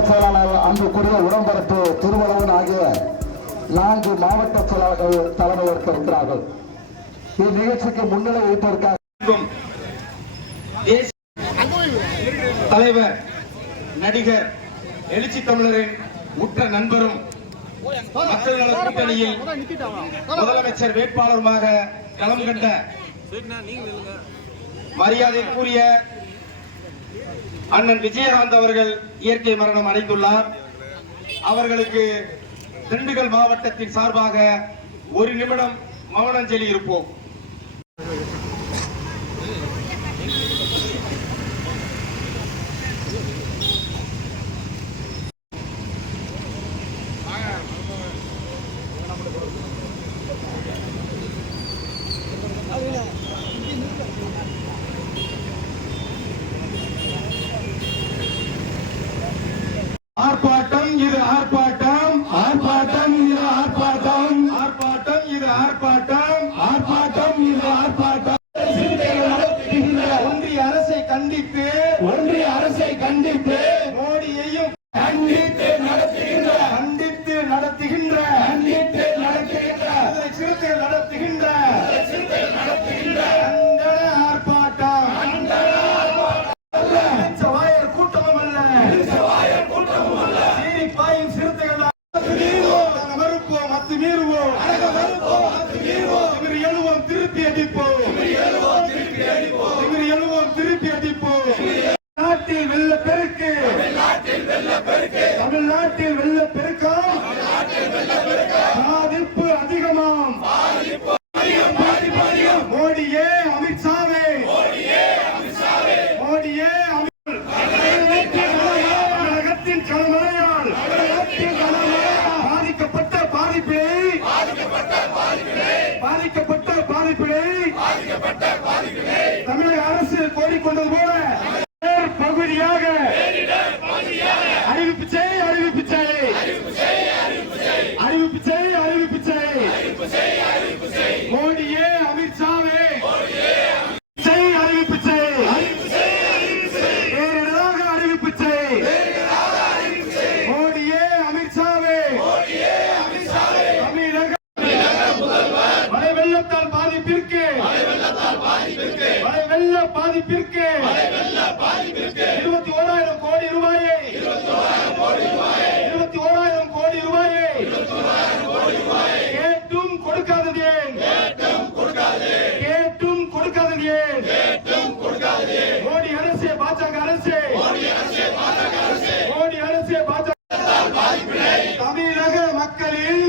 செயலாளர் அன்புக்குரிய உடம்பரப்பு திருவள்ளுவன் ஆகிய நான்கு மாவட்ட செயலாளர்கள் தலைமை ஏற்க இந்நிகழ்ச்சிக்கு முன்னிலை வைப்பதற்காக தலைவர் நடிகர் எழுச்சி தமிழரின் உற்ற நண்பரும் மக்கள் நல கூட்டணியில் முதலமைச்சர் வேட்பாளருமாக களம் கண்ட மரியாதைக்குரிய அண்ணன் விஜயகாந்த் அவர்கள் இயற்கை மரணம் அடைந்துள்ளார். அவர்களுக்கு திண்டுக்கல் மாவட்டத்தின் சார்பாக ஒரு நிமிடம் மௌனஞ்சலி இருப்போம் ஆர்ப்பாட்டம் இது ஆர்ப்பாட்டம் ஆர்ப்பாட்டம் இது ஆர்ப்பாட்டம் ஆர்ப்பாட்டம் இது ஆர்ப்பாட்டம் ஆர்ப்பாட்டம் இது ஆர்ப்பாட்டம் ஒன்றிய அரசை கண்டித்து ஒன்றிய அரசை கண்டித்து மோடியையும் கண்டித்து நடத்துகின்ற கண்டித்து நடத்துகின்ற கண்டித்து நடத்துகின்ற சிறுத்தைகள் நடத்துகின்ற சிறுத்தைகள் நடத்துகின்ற ஆர்ப்பாட்டம். வாயர் கூட்டமும் அல்ல. சீறி பாயும் சிறுத்தைகள் நாங்கள் மறுப்போம் அத்து மீறுவோம் திமிரி எழுவோம் திருப்பி அடிப்போம் திமிரி எழுவோம் திருப்பி அடிப்போம் நாட்டில் வெள்ள பெருக்கு தமிழ்நாட்டில் வெள்ள பெருக்கம். பாதிப்பு அதிகமாம். மோடியே அமித்ஷாவே. மோடியே அமித் தமிழகத்தின் பாதிக்கப்பட்ட பாதிப்பினை பாதிக்கப்பட்ட பாதிப்பினை தமிழக அரசு கோரிக்கொண்டது போல பேர் பகுதியாக அறிவிப்பு செய் அறிவிப்பு செய் அறிவிப்பு செய் அறிவிப்பு செய். மோடியே அமித்ஷாவே செய் அறிவிப்பு செய். நேரடியாக அறிவிப்பு செய். மோடியே அமித்ஷாவே தமிழக மழை வெள்ளத்தால் பாதிப்பிற்கு. மழை வெள்ள பாதிப்பிற்கு. இருபத்தி ஓராயிரம் கோடி ரூபாயை இருபத்தி ஓராயிரம் கோடி ரூபாயை கேட்டும் கொடுக்காதது ஏன் கேட்டும் கொடுக்காதது ஏன் மோடி அரசு பாஜக அரசு மோடி அரசு பாஜக தமிழக மக்களின்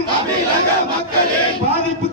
நிவாரணம்